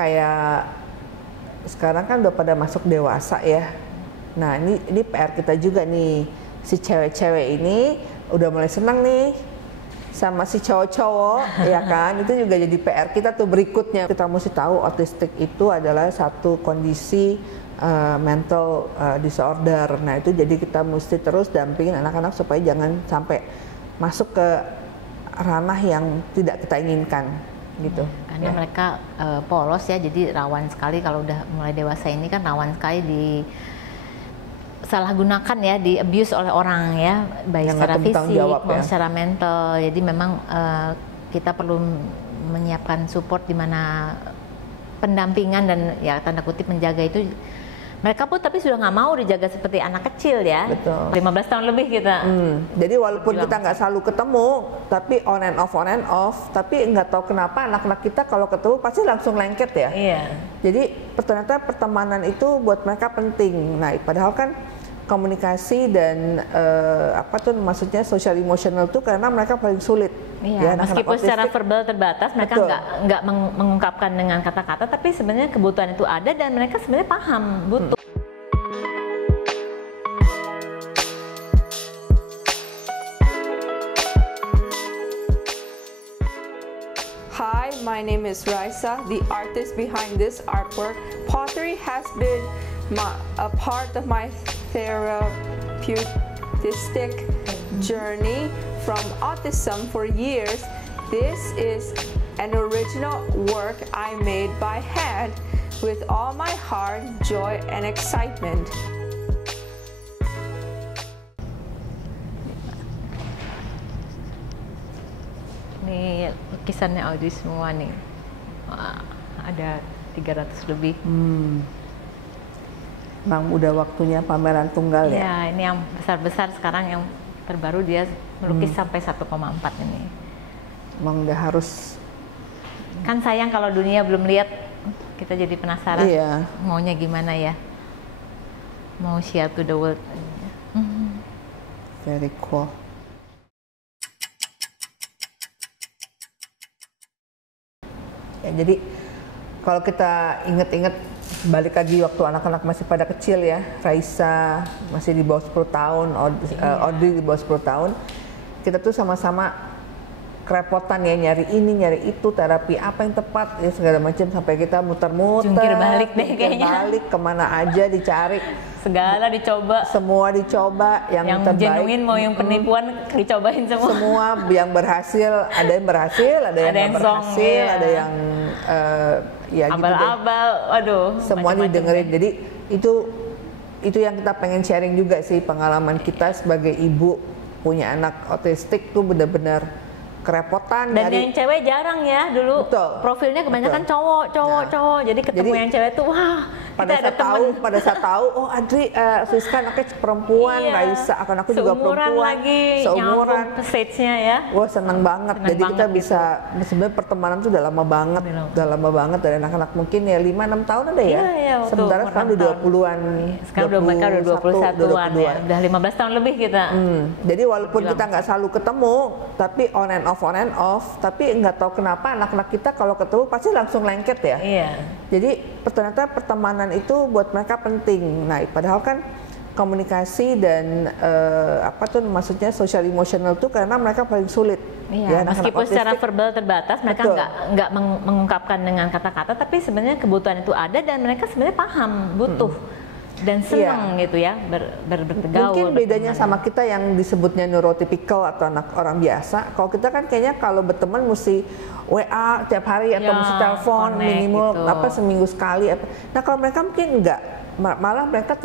kayak sekarang kan udah pada masuk dewasa ya. Nah ini PR kita juga nih, si cewek-cewek ini udah mulai senang nih sama si cowok-cowok ya kan. Itu juga jadi PR kita tuh berikutnya. Kita mesti tahu autistik itu adalah satu kondisi mental disorder. Nah itu jadi kita mesti terus dampingin anak-anak supaya jangan sampai masuk ke ranah yang tidak kita inginkan gitu. Karena mereka polos ya, jadi rawan sekali kalau udah mulai dewasa ini kan rawan sekali di salah gunakan ya, di abuse oleh orang ya, baik secara fisik maupun secara mental. Jadi memang kita perlu menyiapkan support di mana pendampingan dan ya tanda kutip menjaga itu. Mereka pun tapi sudah nggak mau dijaga seperti anak kecil ya. Betul. 15 tahun lebih kita. Jadi walaupun kita nggak selalu ketemu, tapi on and off, tapi nggak tahu kenapa anak-anak kita kalau ketemu pasti langsung lengket ya. Iya. Jadi ternyata pertemanan itu buat mereka penting. Nah padahal kan komunikasi dan maksudnya social emotional tuh karena mereka paling sulit. Iya, ya, meskipun secara verbal terbatas, mereka nggak mengungkapkan dengan kata-kata, tapi sebenarnya kebutuhan itu ada dan mereka sebenarnya paham butuh. Hi, my name is Raisa, the artist behind this artwork. Pottery has been a part of my therapeutic journey from autism for years. This is an original work I made by hand with all my heart, joy, and excitement. Ini lukisannya Audrey semua nih. Wah, ada 300 lebih. Memang udah waktunya pameran tunggal ya? Ya, ini yang besar-besar sekarang, yang terbaru dia melukis sampai 1,4 ini. Emang udah harus. Kan sayang kalau dunia belum lihat, kita jadi penasaran. Iya. Maunya gimana ya? Mau share to the world. Very cool. Ya, jadi kalau kita inget-inget balik lagi waktu anak-anak masih pada kecil ya, Raisa masih di bawah 10 tahun, Audrey di bawah 10 tahun, kita tuh sama-sama kerepotan ya, nyari ini, nyari itu, terapi apa yang tepat, ya segala macam, sampai kita muter-muter, jungkir balik deh kayaknya, balik kemana aja dicari, segala dicoba, semua dicoba, yang terbaik, genuine mau yang penipuan dicobain semua. Semua yang berhasil, ada yang berhasil, ada yang nggak berhasil, ada yang ya abal-abal, gitu waduh. Semua didengerin, jadi itu yang kita pengen sharing juga sih, pengalaman kita sebagai ibu punya anak autistik tuh benar-benar kerepotan. Dan yang cewek jarang ya dulu. Betul. Profilnya kebanyakan cowok. Jadi ketemu yang cewek tuh wah. Pada saat tahu, oh Adri, Siska anaknya perempuan, Raisa akan aku juga perempuan. Seumuran stage-nya ya. Wah senang banget. Jadi kita bisa, sebenarnya pertemanan tuh udah lama banget dari anak-anak mungkin ya 5-6 tahun ada ya. Iya, sementara sekarang udah 20-an. Sekarang mereka udah 21-an ya. Udah 15 tahun lebih kita. Jadi walaupun kita nggak selalu ketemu, tapi on and off, tapi nggak tahu kenapa anak-anak kita kalau ketemu pasti langsung lengket ya. Iya. Jadi ternyata pertemanan itu buat mereka penting. Nah, padahal kan komunikasi dan maksudnya social emotional tuh karena mereka paling sulit. Iya, ya, meskipun secara verbal terbatas, mereka nggak mengungkapkan dengan kata-kata, tapi sebenarnya kebutuhan itu ada dan mereka sebenarnya paham butuh. Dan senang gitu ya bergaul. Mungkin bedanya sama kita yang disebutnya neurotypical atau anak orang biasa. Kalau kita kan kayaknya kalau berteman mesti WA tiap hari atau mesti telepon minimal gitu. Seminggu sekali. Nah kalau mereka mungkin enggak, malah mereka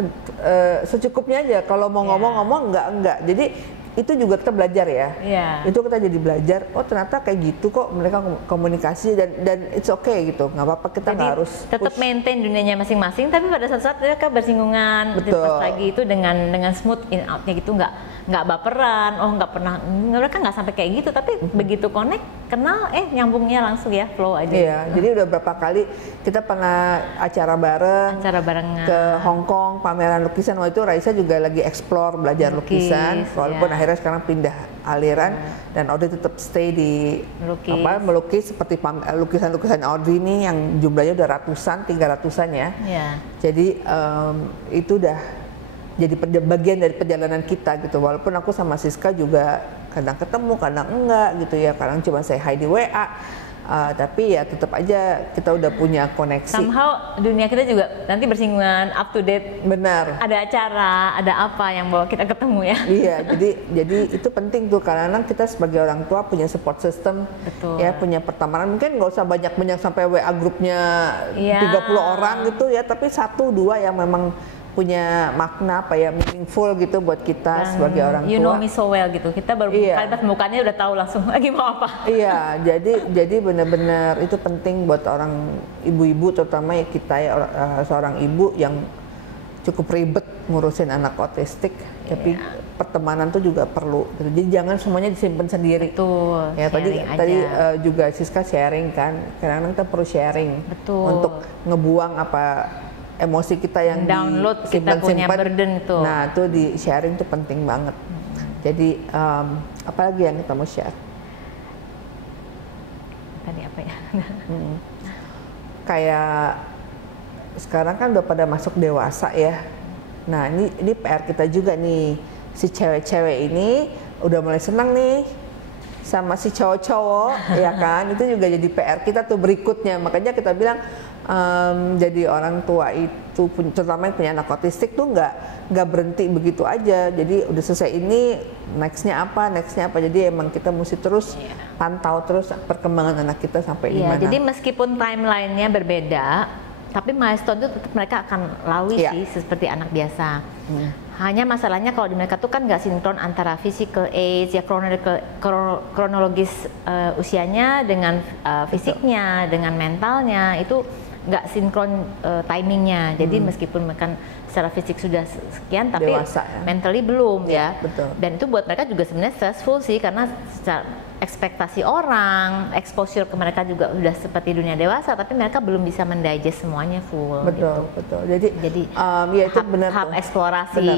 secukupnya aja. Kalau mau ngomong-ngomong enggak. Jadi itu juga kita belajar ya. Itu kita jadi belajar. Oh ternyata kayak gitu kok mereka komunikasi dan it's okay gitu. Nggak apa-apa, kita nggak harus tetap maintain dunianya masing-masing. Tapi pada saat-saat mereka bersinggungan, pas lagi itu dengan smooth in outnya gitu, nggak nggak baperan, nggak pernah, mereka nggak sampai kayak gitu, tapi begitu connect, kenal, nyambungnya langsung ya, flow aja. Iya, jadi udah berapa kali kita pernah acara bareng ke Hong Kong, pameran lukisan. Waktu itu Raisa juga lagi explore belajar lukisan, walaupun akhirnya sekarang pindah aliran dan Audrey tetap stay di melukis seperti lukisan-lukisan Audrey ini yang jumlahnya udah ratusan, 300-an ya. Jadi itu udah jadi bagian dari perjalanan kita gitu. Walaupun aku sama Siska juga kadang ketemu, kadang enggak gitu ya. Kadang cuma say hi di WA. Tapi ya tetap aja kita udah punya koneksi. Somehow dunia kita juga nanti bersinggungan, up to date. Benar. Ada acara, ada apa yang bawa kita ketemu ya. Iya, jadi itu penting tuh karena kita sebagai orang tua punya support system. Betul. Ya, punya pertemanan. Mungkin nggak usah banyak-banyak sampai WA grupnya 30 orang gitu ya, tapi 1-2 yang memang punya makna meaningful gitu buat kita sebagai orang tua. You know me so well gitu. Kita baru kali mukanya udah tahu langsung lagi mau apa. Iya, jadi benar-benar itu penting buat orang ibu-ibu, terutama ya kita ya seorang ibu yang cukup ribet ngurusin anak autistik, tapi pertemanan tuh juga perlu. Jadi jangan semuanya disimpan sendiri. Betul. Ya tadi juga Siska sharing kan, kadang-kadang kita perlu sharing. Betul. Untuk ngebuang apa emosi kita yang download, kita punya burden itu. Nah, itu di sharing tuh penting banget. Jadi apa lagi yang kita mau share? Tadi apa ya? Kayak sekarang kan udah pada masuk dewasa ya. Nah, ini PR kita juga nih. Si cewek-cewek ini udah mulai senang nih sama si cowok-cowok, ya kan? Itu juga jadi PR kita tuh berikutnya. Makanya kita bilang jadi orang tua itu, terutama yang punya anak autistik tuh nggak berhenti begitu aja. Jadi udah selesai ini, nextnya apa? Jadi emang kita mesti terus pantau terus perkembangan anak kita sampai di mana. Jadi meskipun timelinenya berbeda, tapi milestone itu tetap mereka akan lalui sih seperti anak biasa. Hanya masalahnya kalau di mereka tuh kan nggak sinkron antara physical age ya, kronologis usianya dengan fisiknya, dengan mentalnya itu nggak sinkron timingnya. Jadi meskipun mereka secara fisik sudah sekian, tapi dewasa, mentally belum ya. Betul. Dan itu buat mereka juga sebenarnya stressful sih, karena secara ekspektasi orang, exposure ke mereka juga udah seperti dunia dewasa, tapi mereka belum bisa mendigest semuanya full. Betul, gitu. betul. Jadi ya itu benar. Tahap eksplorasi,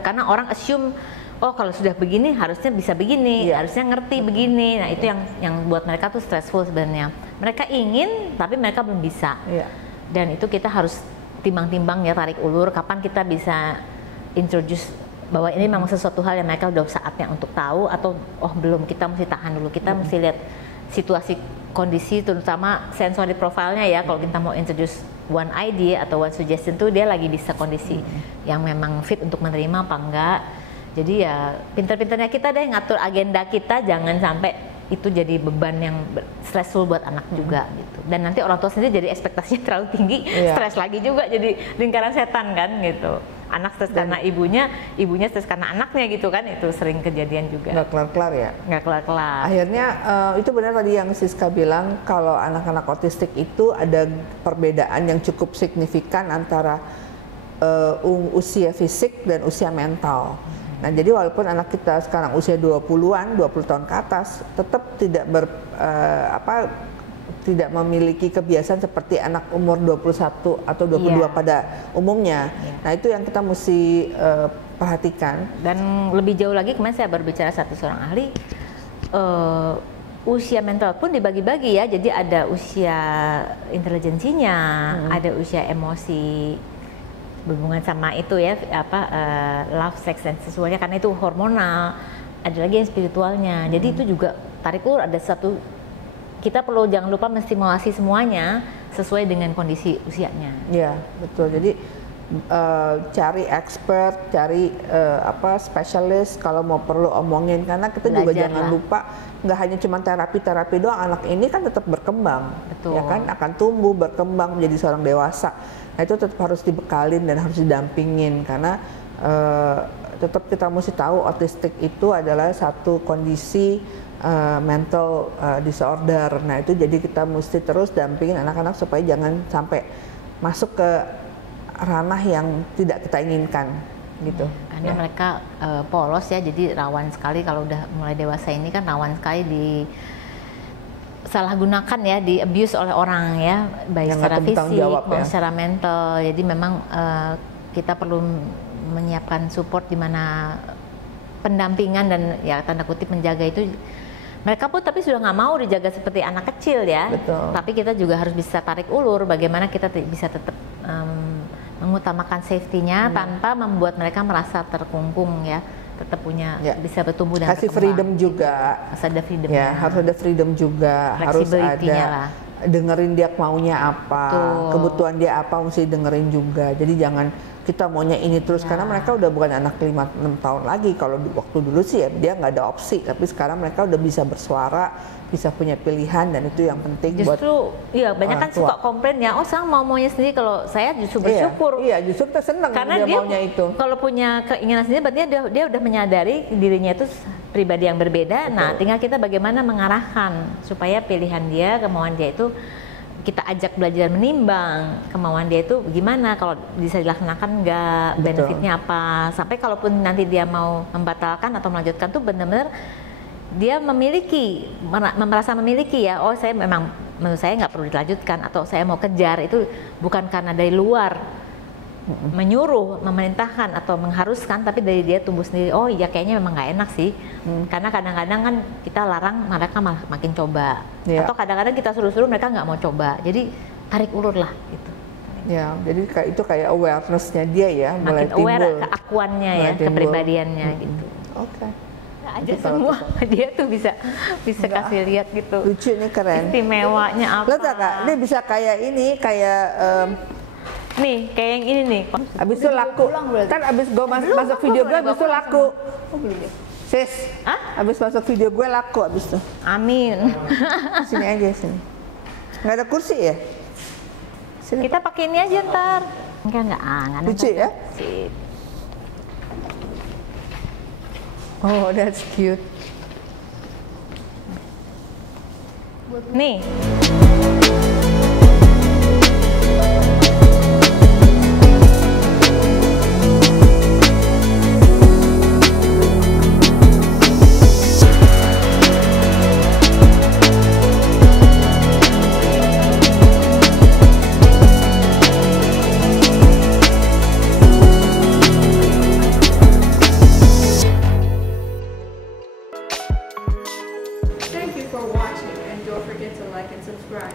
karena orang assume kalau sudah begini harusnya bisa begini, harusnya ngerti begini. Nah itu yang buat mereka tuh stressful sebenarnya. Mereka ingin tapi mereka belum bisa. Dan itu kita harus timbang-timbang ya, tarik ulur kapan kita bisa introduce bahwa ini memang sesuatu hal yang mereka udah saatnya untuk tahu, atau belum, kita mesti tahan dulu, kita mesti lihat situasi kondisi, terutama sensory profile-nya ya. Kalau kita mau introduce one idea atau one suggestion tuh dia lagi bisa kondisi yang memang fit untuk menerima apa enggak. Jadi ya pinter-pinternya kita deh ngatur agenda kita, jangan sampai itu jadi beban yang stressful buat anak juga gitu. Dan nanti orang tua sendiri jadi ekspektasinya terlalu tinggi, stres lagi juga, jadi lingkaran setan kan gitu. Anak stres karena ibunya stres karena anaknya gitu kan, itu sering kejadian juga. Nggak kelar-kelar ya? Nggak kelar-kelar. Akhirnya itu benar tadi yang Siska bilang, kalau anak-anak autistik itu ada perbedaan yang cukup signifikan antara usia fisik dan usia mental. Nah, jadi walaupun anak kita sekarang usia 20-an, 20 tahun ke atas, tetap tidak memiliki kebiasaan seperti anak umur 21 atau 22 pada umumnya. Nah, itu yang kita mesti perhatikan. Dan lebih jauh lagi, kemarin saya berbicara seorang ahli, usia mental pun dibagi-bagi ya. Jadi ada usia intelijensinya, ada usia emosi, berhubungan sama itu ya, love, sex, dan sesuanya, karena itu hormonal. Ada lagi yang spiritualnya. Jadi itu juga tarik ulur, ada satu, kita perlu jangan lupa menstimulasi semuanya sesuai dengan kondisi usianya. Iya, betul. Jadi cari expert, cari spesialis kalau mau perlu omongin, karena kita juga jangan lupa nggak hanya cuma terapi doang, anak ini kan tetap berkembang. Betul. Ya kan, akan tumbuh berkembang menjadi seorang dewasa. Nah, itu tetap harus dibekalin dan harus didampingin, karena tetap kita mesti tahu autistik itu adalah satu kondisi mental disorder. Nah, itu jadi kita mesti terus dampingin anak-anak supaya jangan sampai masuk ke ranah yang tidak kita inginkan. gitu. Karena mereka polos ya, jadi rawan sekali kalau udah mulai dewasa ini kan rawan sekali disalahgunakan ya, di abuse oleh orang ya, baik secara fisik maupun secara mental. Jadi memang kita perlu menyiapkan support di mana pendampingan dan ya tanda kutip menjaga itu. Mereka pun tapi sudah nggak mau dijaga seperti anak kecil ya. Betul. Tapi kita juga harus bisa tarik ulur bagaimana kita bisa tetap mengutamakan safety-nya tanpa membuat mereka merasa terkungkung ya, tetap punya bisa bertumbuh dan kasih freedom juga, harus ada freedom harus ada freedom juga, harus ada dengerin dia maunya apa, kebutuhan dia apa mesti dengerin juga. Jadi jangan kita maunya ini terus karena mereka udah bukan anak 5-6 tahun lagi. Kalau waktu dulu sih ya dia nggak ada opsi, tapi sekarang mereka udah bisa bersuara, bisa punya pilihan, dan itu yang penting. Justru iya banyak kan suka komplain ya, oh saya maunya sendiri. Kalau saya justru bersyukur. Iya justru kita senang karena dia maunya itu. Kalau punya keinginan sendiri berarti dia udah menyadari dirinya itu pribadi yang berbeda. Betul. Nah tinggal kita bagaimana mengarahkan supaya pilihan dia, kemauan dia itu kita ajak belajar menimbang kemauan dia itu gimana, kalau bisa dilaksanakan enggak, benefitnya apa, sampai kalaupun nanti dia mau membatalkan atau melanjutkan tuh benar-benar dia merasa memiliki ya, oh saya memang menurut saya nggak perlu dilanjutkan atau saya mau kejar, itu bukan karena dari luar menyuruh, memerintahkan atau mengharuskan, tapi dari dia tumbuh sendiri, oh iya kayaknya memang nggak enak sih. Karena kadang-kadang kan kita larang mereka malah makin coba, atau kadang-kadang kita suruh-suruh mereka nggak mau coba, jadi tarik ulur lah gitu. Ya, jadi itu kayak awareness-nya dia ya, mulai makin aware timbul, keakuannya ya, kepribadiannya gitu. Oke. Aja semua dia tuh bisa kasih lihat gitu. Lucu nih, keren. Istimewanya apa? Lihat Kak, dia bisa kayak ini, kayak nih, kayak yang ini nih. Abis itu laku. Kan abis gue masuk video gue, abis itu laku. Sis, abis masuk video gue laku abis itu. Amin. Sini aja sini. Nggak ada kursi ya? Sini. Kita pakai ini aja ntar. Enggak. Lucu ya? Sip. Oh, that's cute. Nih. Thank you for watching, and don't forget to like and subscribe.